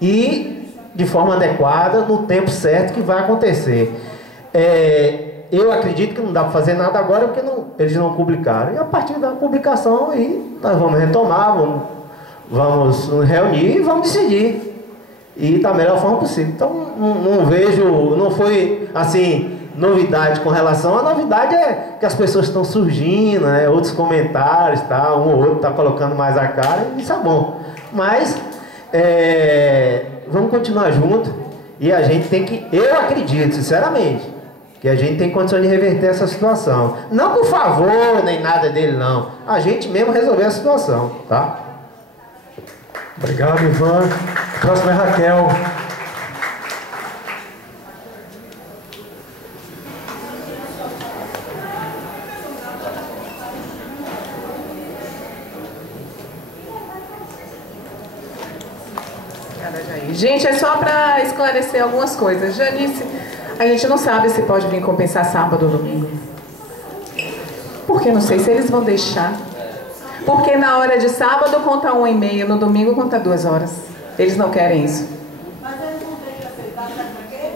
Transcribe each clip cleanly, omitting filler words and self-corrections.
e de forma adequada, no tempo certo que vai acontecer. Eu acredito que não dá para fazer nada agora porque eles não publicaram. E a partir da publicação aí nós vamos retomar, vamos nos reunir e vamos decidir. E da melhor forma possível. Então não vejo, não foi assim, novidade com relação. A novidade é que as pessoas estão surgindo, né? Outros comentários, tá? Um ou outro está colocando mais a cara, e isso é bom. Mas vamos continuar junto. E a gente tem que, eu acredito, sinceramente, que a gente tem condição de reverter essa situação. Não por favor, nem nada dele, não. A gente mesmo resolver a situação, tá? Obrigado, Ivan. Próximo é Raquel. Gente, é só para esclarecer algumas coisas. Janice, a gente não sabe se pode vir compensar sábado ou domingo. Porque não sei se eles vão deixar. Porque na hora de sábado conta 1h30, no domingo conta 2 horas. Eles não querem isso. Mas eles não têm que aceitar, sabe por quê?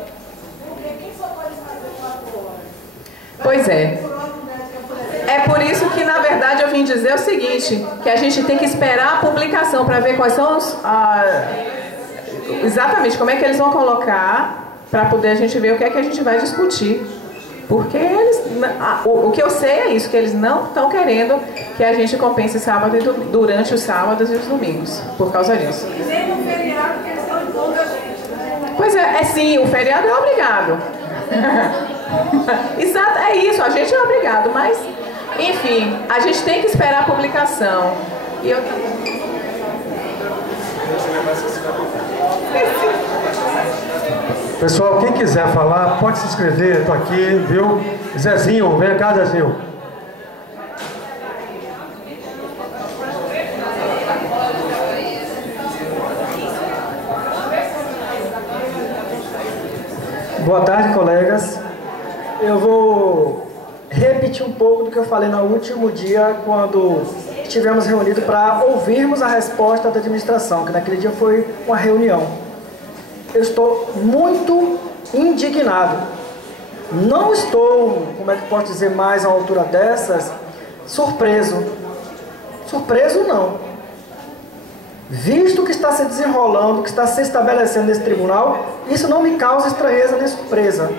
Porque quem só pode fazer 4 horas? Pois é. É por isso que, na verdade, eu vim dizer o seguinte, que a gente tem que esperar a publicação para ver quais são exatamente como é que eles vão colocar, para poder a gente ver o que é que a gente vai discutir. Porque eles, o que eu sei é isso, que eles não estão querendo que a gente compense sábado e durante os sábados e os domingos, por causa disso. E nem no feriado, porque eles estão impondo a gente, né? Pois é, sim, o feriado é obrigado. Exato, é isso, a gente é obrigado, mas, enfim, a gente tem que esperar a publicação. E eu... Pessoal, quem quiser falar, pode se inscrever, estou aqui, viu? Zezinho, vem cá, Zezinho. Boa tarde, colegas. Eu vou repetir um pouco do que eu falei no último dia, quando estivemos reunidos para ouvirmos a resposta da administração, que naquele dia foi uma reunião. Eu estou muito indignado. Não estou, como é que posso dizer, mais à altura dessas, surpreso. Surpreso não. Visto o que está se desenrolando, o que está se estabelecendo nesse tribunal, isso não me causa estranheza nem surpresa.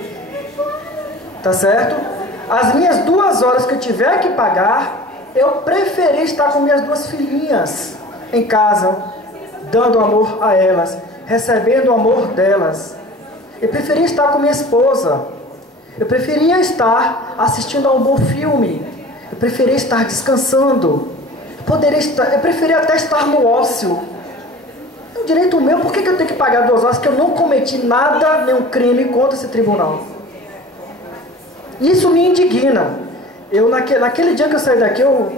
Tá certo? As minhas 2 horas que eu tiver que pagar, eu preferi estar com minhas 2 filhinhas em casa, dando amor a elas, recebendo o amor delas. Eu preferia estar com minha esposa. Eu preferia estar assistindo a um bom filme. Eu preferia estar descansando. Eu preferia até estar no ócio. É um direito meu. Por que eu tenho que pagar 2 horas que eu não cometi nada, nenhum crime contra esse tribunal? Isso me indigna. Naquele dia que eu saí daqui, eu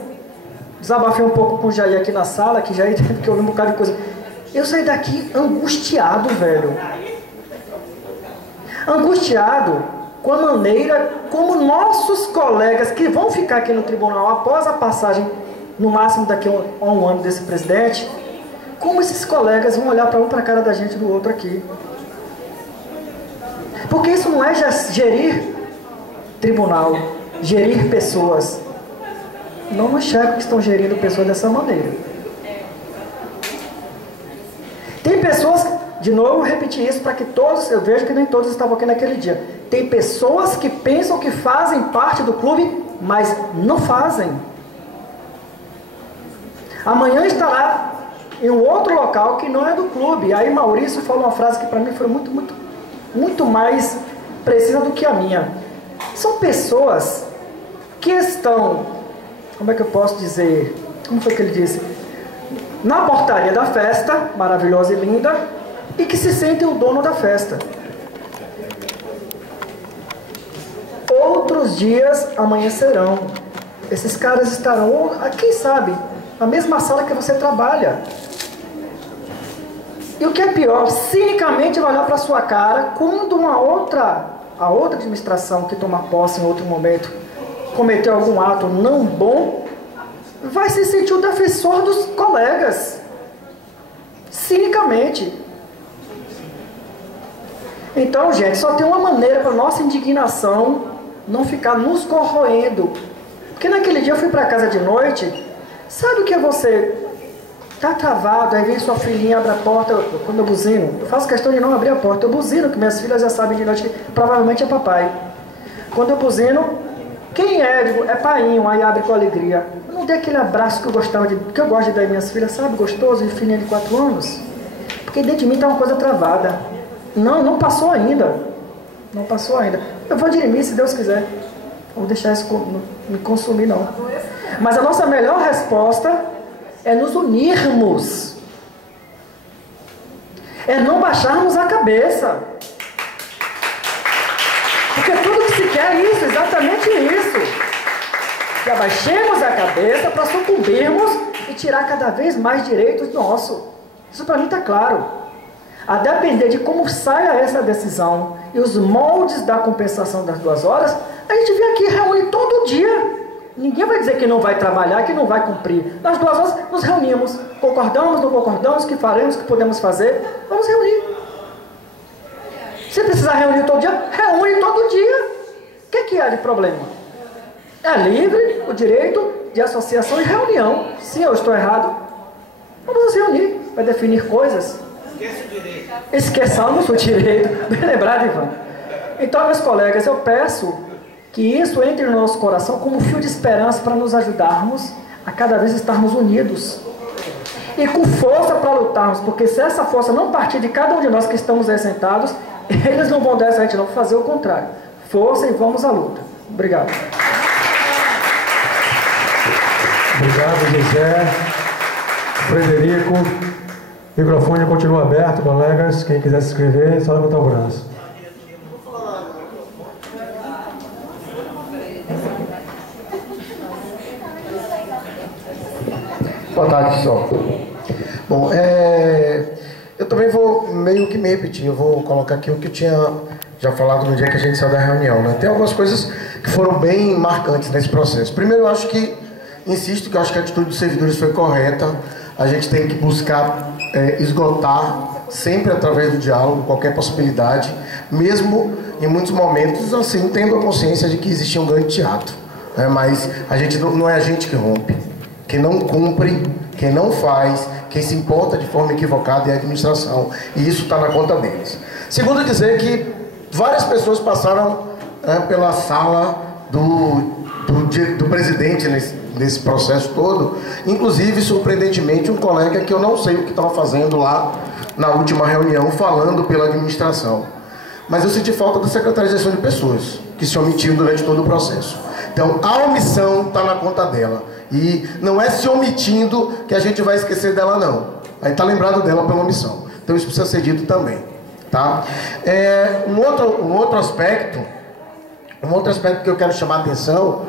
desabafei um pouco com o Jair aqui na sala, que Jair teve que ouvir um bocado de coisa. Eu saí daqui angustiado, velho. Angustiado com a maneira como nossos colegas que vão ficar aqui no tribunal após a passagem, no máximo daqui a um ano desse presidente, como esses colegas vão olhar para um para a cara da gente do outro aqui. Porque isso não é gerir tribunal, gerir pessoas. Não enxergo que estão gerindo pessoas dessa maneira. Tem pessoas, de novo, eu repeti isso para que todos, eu vejo que nem todos estavam aqui naquele dia. Tem pessoas que pensam que fazem parte do clube, mas não fazem. Amanhã estará em um outro local que não é do clube. Aí Maurício falou uma frase que para mim foi muito mais precisa do que a minha. São pessoas que estão, como é que eu posso dizer, como foi que ele disse? Na portaria da festa, maravilhosa e linda, e que se sentem o dono da festa. Outros dias amanhecerão. Esses caras estarão, quem sabe, na mesma sala que você trabalha. E o que é pior, cinicamente vai olhar para sua cara quando a outra administração que toma posse em outro momento cometeu algum ato não bom, vai se sentir o defensor dos colegas. Cinicamente. Então, gente, só tem uma maneira para nossa indignação não ficar nos corroendo. Porque naquele dia eu fui para casa de noite, sabe o que é você tá travado, aí vem sua filhinha, abre a porta, quando eu buzino, eu faço questão de não abrir a porta, eu buzino, que minhas filhas já sabem de noite que provavelmente é papai. Quando eu buzino, quem é? Eu digo, é painho, aí abre com alegria. Eu não dei aquele abraço que eu gosto de dar às minhas filhas, sabe, gostoso, de filhinha de 4 anos. Porque dentro de mim está uma coisa travada. Não passou ainda. Não passou ainda. Eu vou dirimir se Deus quiser. Não vou deixar isso me consumir, não. Mas a nossa melhor resposta é nos unirmos. É não baixarmos a cabeça. Porque tudo que se quer é isso, exatamente isso. Que abaixemos a cabeça para sucumbirmos e tirar cada vez mais direitos nossos. Isso para mim está claro. A depender de como saia essa decisão e os moldes da compensação das 2 horas, a gente vem aqui e reúne todo dia. Ninguém vai dizer que não vai trabalhar, que não vai cumprir. Nas 2 horas nos reunimos. Concordamos, não concordamos, o que faremos, o que podemos fazer. Vamos reunir. Se precisar reunir todo dia, reúne todo dia. O que há de problema? É livre o direito de associação e reunião. Se eu estou errado, vamos nos reunir para definir coisas. Esquece o direito. Esqueçamos o direito. Bem lembrado, Ivan. Então, meus colegas, eu peço que isso entre no nosso coração como um fio de esperança para nos ajudarmos a cada vez estarmos unidos. E com força para lutarmos, porque se essa força não partir de cada um de nós que estamos aí sentados, eles não vão dar essa gente, não, vão fazer o contrário. Força e vamos à luta. Obrigado. Obrigado, José. Frederico. O microfone continua aberto, colegas. Quem quiser se inscrever, é só levantar o braço. Boa tarde, pessoal. Bom, eu também vou meio que me repetir. Eu vou colocar aqui o que eu tinha já falado no dia que a gente saiu da reunião, né? Tem algumas coisas que foram bem marcantes nesse processo. Primeiro, eu acho que, insisto, que eu acho que a atitude dos servidores foi correta. A gente tem que buscar esgotar sempre através do diálogo qualquer possibilidade, mesmo em muitos momentos, assim, tendo a consciência de que existia um grande teatro, né? Mas a gente não é a gente que rompe. Quem não cumpre, quem não faz, quem se importa de forma equivocada é a administração. E isso está na conta deles. Segundo, dizer que várias pessoas passaram pela sala do presidente nesse processo todo. Inclusive, surpreendentemente, um colega que eu não sei o que estava fazendo lá na última reunião, falando pela administração. Mas eu senti falta da secretária de gestão de pessoas, que se omitiu durante todo o processo. Então, a omissão está na conta dela. E não é se omitindo que a gente vai esquecer dela, não. A gente está lembrado dela pela omissão. Então isso precisa ser dito também. Tá? Um outro aspecto que eu quero chamar a atenção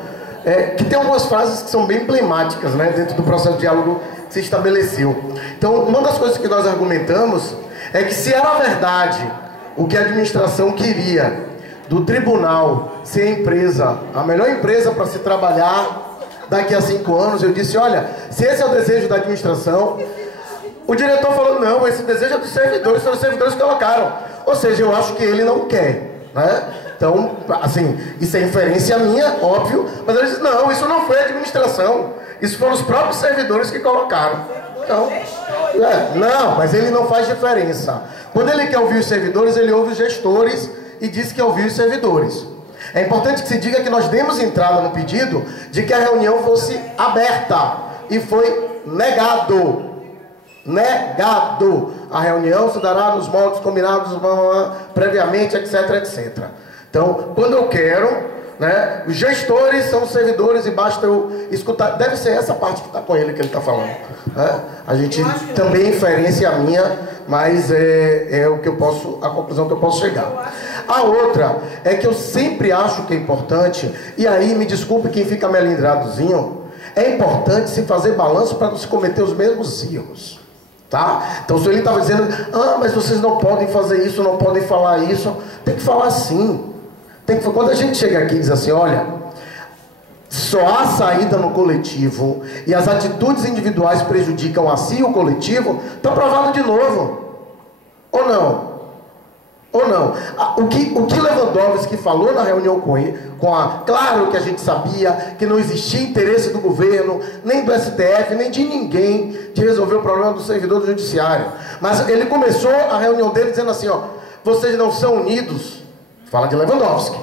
é que tem algumas frases que são bem emblemáticas, né, dentro do processo de diálogo que se estabeleceu. Então, uma das coisas que nós argumentamos é que se era verdade o que a administração queria do tribunal ser a empresa, a melhor empresa para se trabalhar daqui a 5 anos, eu disse, olha, se esse é o desejo da administração, o diretor falou, não, esse desejo é dos servidores, são os servidores que colocaram. Ou seja, eu acho que ele não quer, né? Então, assim, isso é inferência minha, óbvio, mas ele disse, não, isso não foi a administração, isso foram os próprios servidores que colocaram. Então, não, mas ele não faz diferença. Quando ele quer ouvir os servidores, ele ouve os gestores e diz que ouviu os servidores. É importante que se diga que nós demos entrada no pedido de que a reunião fosse aberta e foi negado. Negado. A reunião se dará nos moldes combinados previamente, etc, etc. Então, quando eu quero, né, os gestores são os servidores e basta eu escutar. Deve ser essa parte que está com ele que ele está falando. Né? A gente também inferência a minha, mas é o que eu posso, a conclusão que eu posso chegar. A outra é que eu sempre acho que é importante, e aí me desculpe quem fica melindradozinho, é importante se fazer balanço para não se cometer os mesmos erros. Tá? Então, se ele estava dizendo, mas vocês não podem fazer isso, não podem falar isso, tem que falar sim. Quando a gente chega aqui e diz assim, olha, só há saída no coletivo e as atitudes individuais prejudicam a si o coletivo, está provado de novo. Ou não? Ou não? O que Lewandowski falou na reunião com ele, claro que a gente sabia que não existia interesse do governo, nem do STF, nem de ninguém de resolver o problema do servidor do judiciário. Mas ele começou a reunião dele dizendo assim, ó, vocês não são unidos. Fala de Lewandowski.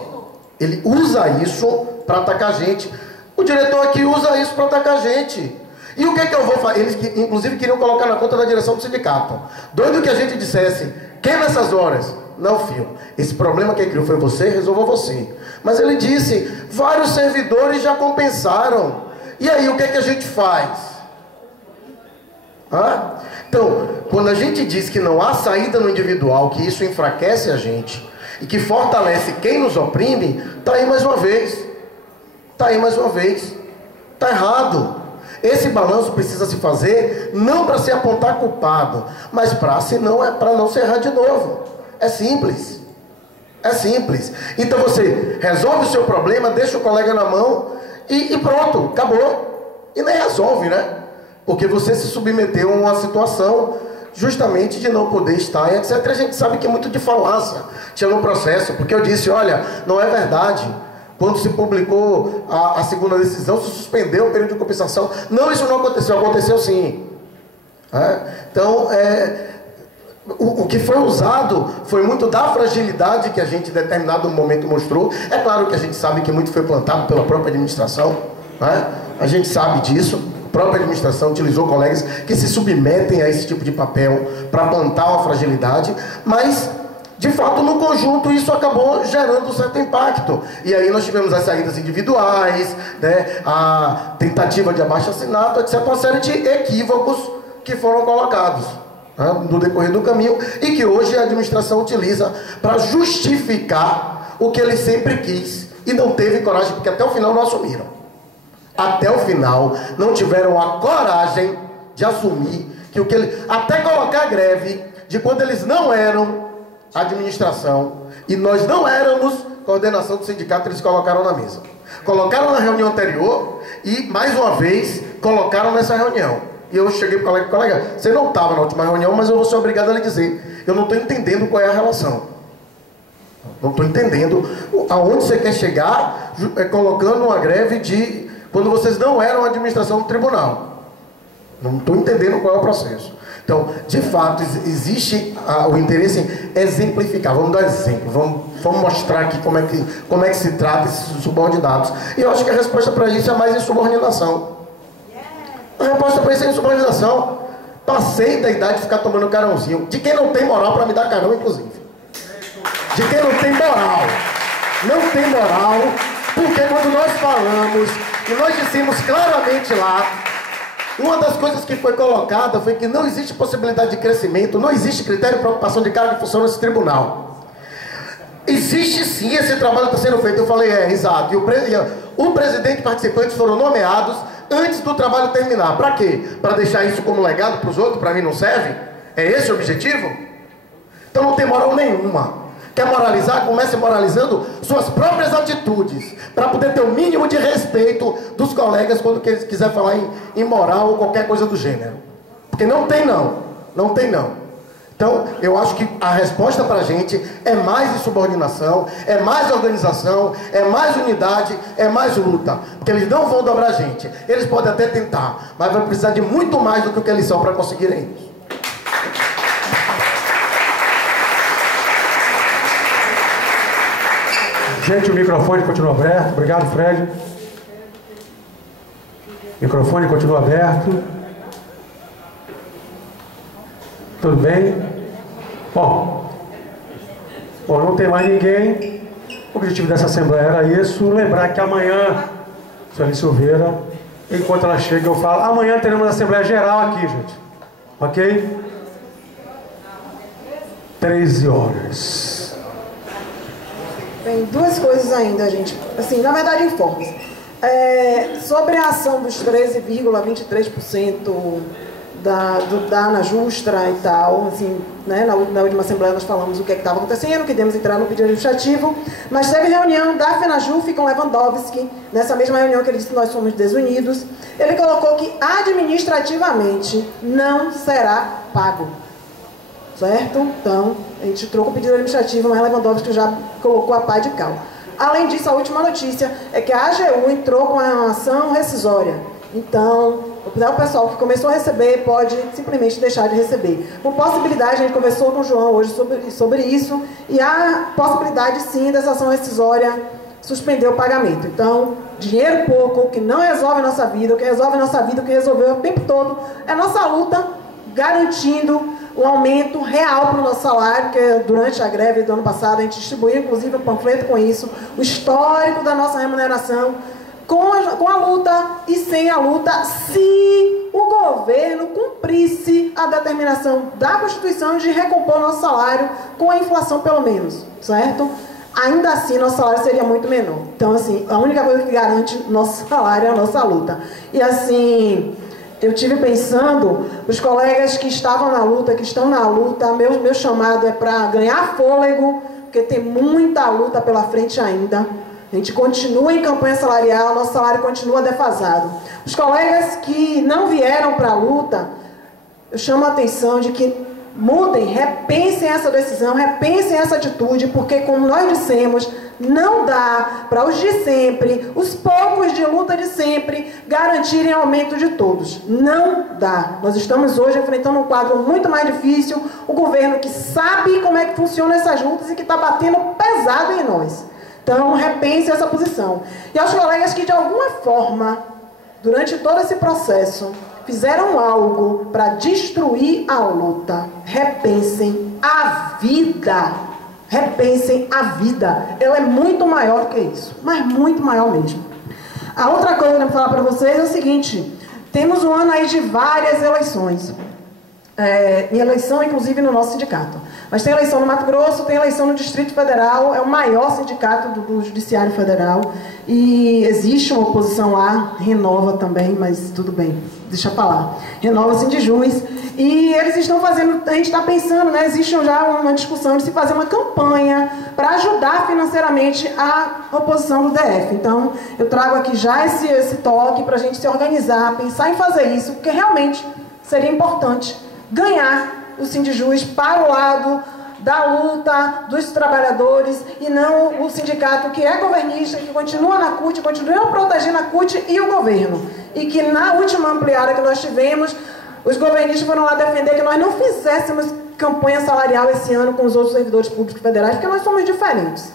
Ele usa isso para atacar a gente. O diretor aqui usa isso para atacar a gente. E o que é que eu vou fazer? Eles, inclusive, queriam colocar na conta da direção do sindicato. Doido que a gente dissesse, quem nessas horas? Não, filho, esse problema que criou foi você, resolva você. Mas ele disse, vários servidores já compensaram. E aí, o que é que a gente faz? Então, quando a gente diz que não há saída no individual, que isso enfraquece a gente, e que fortalece quem nos oprime, está aí mais uma vez. Está aí mais uma vez. Está errado. Esse balanço precisa se fazer, não para se apontar culpado, mas para não se errar de novo. É simples. É simples. Então você resolve o seu problema, deixa o colega na mão e pronto, acabou. E nem resolve, né? Porque você se submeteu a uma situação justamente de não poder estar, etc. A gente sabe que é muito de falácia. Tinha no processo, porque eu disse, olha, não é verdade. Quando se publicou a segunda decisão, se suspendeu o período de compensação. Não, isso não aconteceu. Aconteceu sim. Então, o que foi usado foi muito da fragilidade que a gente em determinado momento mostrou. É claro que a gente sabe que muito foi plantado pela própria administração. A gente sabe disso. A própria administração utilizou colegas que se submetem a esse tipo de papel para plantar uma fragilidade. Mas, de fato, no conjunto, isso acabou gerando um certo impacto. E aí nós tivemos as saídas individuais, né, a tentativa de abaixo-assinato, etc. Uma série de equívocos que foram colocados no decorrer do caminho e que hoje a administração utiliza para justificar o que ele sempre quis e não teve coragem, porque até o final não assumiram. Até o final não tiveram a coragem de assumir que o que ele... Até colocar a greve de quando eles não eram administração e nós não éramos coordenação do sindicato, eles colocaram na mesa. Colocaram na reunião anterior e, mais uma vez, colocaram nessa reunião. E eu cheguei para o colega, você não estava na última reunião, mas eu vou ser obrigado a lhe dizer, eu não estou entendendo qual é a relação. Não estou entendendo aonde você quer chegar colocando uma greve de quando vocês não eram administração do tribunal. Não estou entendendo qual é o processo. Então, de fato, existe o interesse em exemplificar. Vamos dar exemplo, vamos mostrar aqui como é que se trata esses subordinados. E eu acho que a resposta para isso é mais insubordinação. A resposta para isso é insubordinação. Passei da idade de ficar tomando carãozinho. De quem não tem moral para me dar carão, inclusive. De quem não tem moral. Não tem moral, porque quando nós falamos, e nós dissemos claramente lá, uma das coisas que foi colocada foi que não existe possibilidade de crescimento, não existe critério de preocupação de cargo e função nesse tribunal. Existe sim, esse trabalho está sendo feito. Eu falei, exato. E o presidente e participantes foram nomeados antes do trabalho terminar. Para quê? Para deixar isso como legado para os outros? Para mim não serve? É esse o objetivo? Então não tem moral nenhuma. Quer moralizar? Comece moralizando suas próprias atitudes, para poder ter o mínimo de respeito dos colegas quando quiser falar em moral ou qualquer coisa do gênero. Porque não tem não. Não tem não. Então, eu acho que a resposta para a gente é mais insubordinação, é mais organização, é mais unidade, é mais luta. Porque eles não vão dobrar a gente. Eles podem até tentar, mas vai precisar de muito mais do que o que eles são para conseguirem isso. Gente, o microfone continua aberto. Obrigado, Fred. O microfone continua aberto. Tudo bem? Bom, não tem mais ninguém. O objetivo dessa Assembleia era isso. Lembrar que amanhã, Sueli Silveira, enquanto ela chega, eu falo, amanhã teremos a Assembleia Geral aqui, gente. Ok? 13 horas. Bem, duas coisas ainda, gente. Assim, na verdade, informes. Sobre a ação dos 13,23% da Ana Justra e tal, assim, né, na última Assembleia nós falamos o que estava acontecendo, que demos entrar no pedido administrativo, mas teve reunião da FENAJUF com Lewandowski, nessa mesma reunião que ele disse que nós somos desunidos, ele colocou que administrativamente não será pago. Certo? Então, A gente trocou o pedido administrativo, mas Lewandowski já colocou a pá de cal. Além disso, a última notícia é que a AGU entrou com uma ação rescisória. Então, o pessoal que começou a receber pode simplesmente deixar de receber. Com possibilidade, a gente conversou com o João hoje sobre isso, e há possibilidade sim dessa ação rescisória suspender o pagamento. Então, dinheiro pouco, que não resolve a nossa vida, o que resolve a nossa vida, o que resolveu o tempo todo, é a nossa luta garantindo o aumento real para o nosso salário, porque durante a greve do ano passado a gente distribuiu inclusive um panfleto com isso, o histórico da nossa remuneração, com a luta e sem a luta, se o governo cumprisse a determinação da Constituição de recompor nosso salário com a inflação pelo menos, certo? Ainda assim, nosso salário seria muito menor. Então, assim, a única coisa que garante nosso salário é a nossa luta. E, assim, eu tive pensando, os colegas que estavam na luta, que estão na luta, meu chamado é para ganhar fôlego, porque tem muita luta pela frente ainda. A gente continua em campanha salarial, nosso salário continua defasado. Os colegas que não vieram para a luta, eu chamo a atenção de que mudem, repensem essa decisão, repensem essa atitude, porque, como nós dissemos, não dá para os de sempre, os poucos de luta de sempre, garantirem aumento de todos. Não dá. Nós estamos hoje enfrentando um quadro muito mais difícil, o governo que sabe como é que funcionam essas lutas e que está batendo pesado em nós. Então, repense essa posição. E aos colegas que, de alguma forma, durante todo esse processo, fizeram algo para destruir a luta, repensem a vida. Repensem a vida. Ela é muito maior que isso, mas muito maior mesmo. A outra coisa que eu quero falar para vocês é o seguinte: temos um ano aí de várias eleições. Em eleição, inclusive, no nosso sindicato. Mas tem eleição no Mato Grosso, tem eleição no Distrito Federal, é o maior sindicato do Judiciário Federal, e existe uma oposição lá, Renova também, mas tudo bem, deixa pra lá. Renova Sindijus, e eles estão fazendo, a gente está pensando, né, existe já uma discussão de se fazer uma campanha para ajudar financeiramente a oposição do DF. Então, eu trago aqui já esse toque para a gente se organizar, pensar em fazer isso, porque realmente seria importante ganhar o Sindijus para o lado da luta dos trabalhadores e não o sindicato que é governista, que continua na CUT, continua protegendo a CUT e o governo. E que na última ampliada que nós tivemos, os governistas foram lá defender que nós não fizéssemos campanha salarial esse ano com os outros servidores públicos federais, porque nós somos diferentes.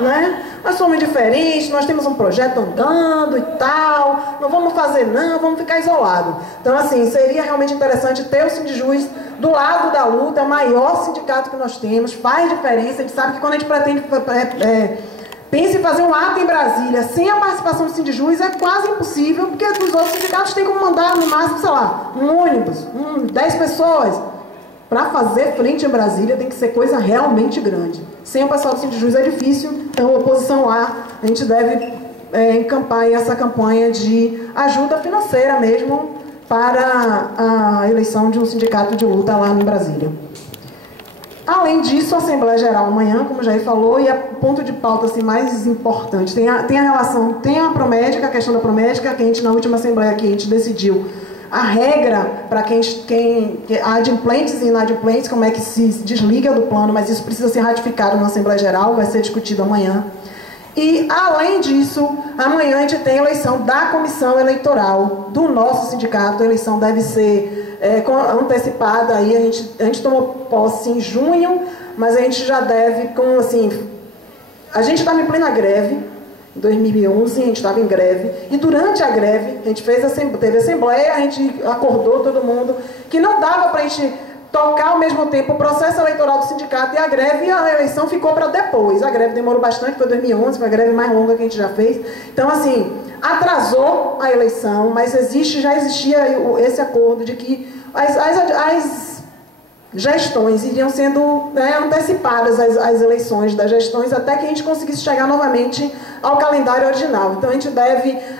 Né? Nós somos diferentes, nós temos um projeto andando e tal, não vamos fazer não, vamos ficar isolados. Então, assim, seria realmente interessante ter o Sindijus do lado da luta, é o maior sindicato que nós temos, faz diferença. A gente sabe que quando a gente pretende pensa em fazer um ato em Brasília sem a participação do Sindijus é quase impossível, porque os outros sindicatos têm como mandar no máximo, sei lá, um ônibus, 10 pessoas. Para fazer frente em Brasília tem que ser coisa realmente grande. Sem o pessoal do Sindijus é difícil, então a oposição lá, a gente deve encampar essa campanha de ajuda financeira mesmo para a eleição de um sindicato de luta lá em Brasília. Além disso, a Assembleia Geral amanhã, como já falou, e é o ponto de pauta assim, mais importante, tem a relação, tem a Promédica, a questão da Promédica, que a gente na última Assembleia aqui, a gente decidiu a regra para quem adimplentes e inadimplentes, como é que se desliga do plano, mas isso precisa ser ratificado na Assembleia Geral, vai ser discutido amanhã. E, além disso, amanhã a gente tem a eleição da comissão eleitoral do nosso sindicato. A eleição deve ser antecipada, aí a gente tomou posse em junho, mas a gente já deve, a gente estava em plena greve. Em 2011, a gente estava em greve, e durante a greve, a gente teve assembleia, a gente acordou todo mundo, que não dava para a gente tocar ao mesmo tempo o processo eleitoral do sindicato e a greve, e a eleição ficou para depois. A greve demorou bastante, foi 2011, foi a greve mais longa que a gente já fez. Então, assim, atrasou a eleição, mas já existia esse acordo de que as gestões iriam sendo antecipadas as eleições das gestões até que a gente conseguisse chegar novamente ao calendário original. Então a gente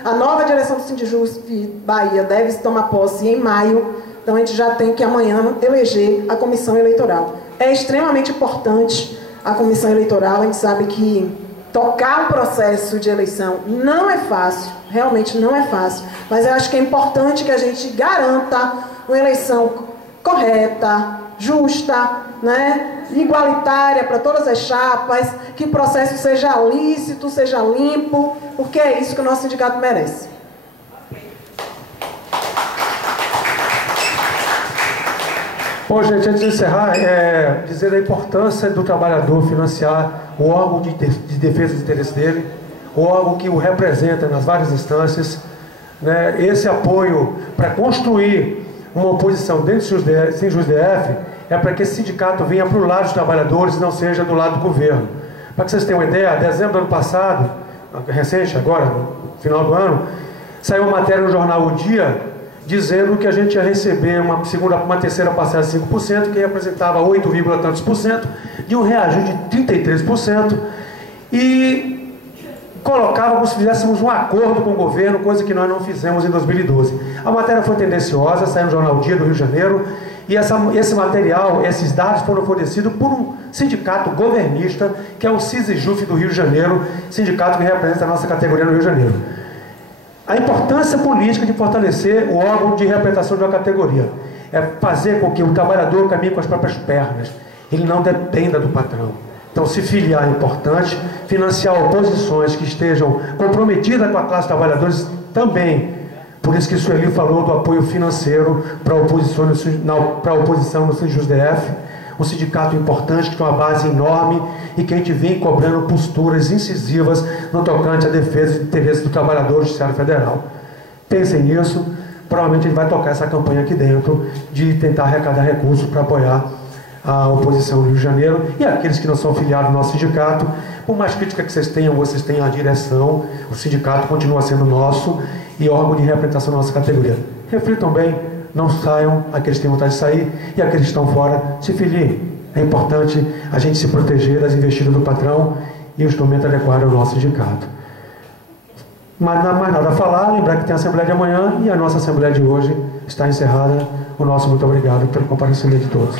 a nova direção do Sindijus Bahia deve tomar posse em maio, então a gente já tem que amanhã eleger a comissão eleitoral. É extremamente importante a comissão eleitoral, a gente sabe que tocar um processo de eleição não é fácil, realmente não é fácil, mas eu acho que é importante que a gente garanta uma eleição correta, justa, né? Igualitária para todas as chapas, que o processo seja lícito, seja limpo, porque é isso que o nosso sindicato merece. Bom, gente, antes de encerrar, dizer a importância do trabalhador financiar o órgão de defesa dos interesses dele, o órgão que o representa nas várias instâncias, né? Esse apoio para construir uma oposição dentro do SINJUS-DF é para que esse sindicato venha para o lado dos trabalhadores e não seja do lado do governo. Para que vocês tenham uma ideia, dezembro do ano passado, recente, agora, no final do ano, saiu uma matéria no jornal O Dia dizendo que a gente ia receber uma terceira parcela de 5%, que representava 8, tantos por cento, de um reajuste de 33%, e colocava como se fizéssemos um acordo com o governo, coisa que nós não fizemos em 2012. A matéria foi tendenciosa, saiu no jornal O Dia do Rio de Janeiro, e esse material, esses dados foram fornecidos por um sindicato governista, que é o CISIJUF do Rio de Janeiro, sindicato que representa a nossa categoria no Rio de Janeiro. A importância política de fortalecer o órgão de representação de uma categoria é fazer com que o trabalhador caminhe com as próprias pernas, ele não dependa do patrão. Então, se filiar é importante, financiar oposições que estejam comprometidas com a classe de trabalhadores também. Por isso que Sueli falou do apoio financeiro para a oposição no SINJUS-DF, um sindicato importante que tem uma base enorme e que a gente vem cobrando posturas incisivas no tocante à defesa de interesses do trabalhador do Judiciário Federal. Pensem nisso, provavelmente ele vai tocar essa campanha aqui dentro de tentar arrecadar recursos para apoiar a oposição do Rio de Janeiro e aqueles que não são filiados ao nosso sindicato. Por mais crítica que vocês tenham a direção, o sindicato continua sendo nosso e órgão de representação da nossa categoria. Reflitam bem, não saiam aqueles que têm vontade de sair e aqueles que estão fora, se filiem. É importante a gente se proteger das investidas do patrão e o instrumento adequado ao nosso sindicato. Mas mais nada a falar, lembrar que tem a Assembleia de amanhã e a nossa Assembleia de hoje está encerrada. O nosso muito obrigado pelo comparecimento de todos.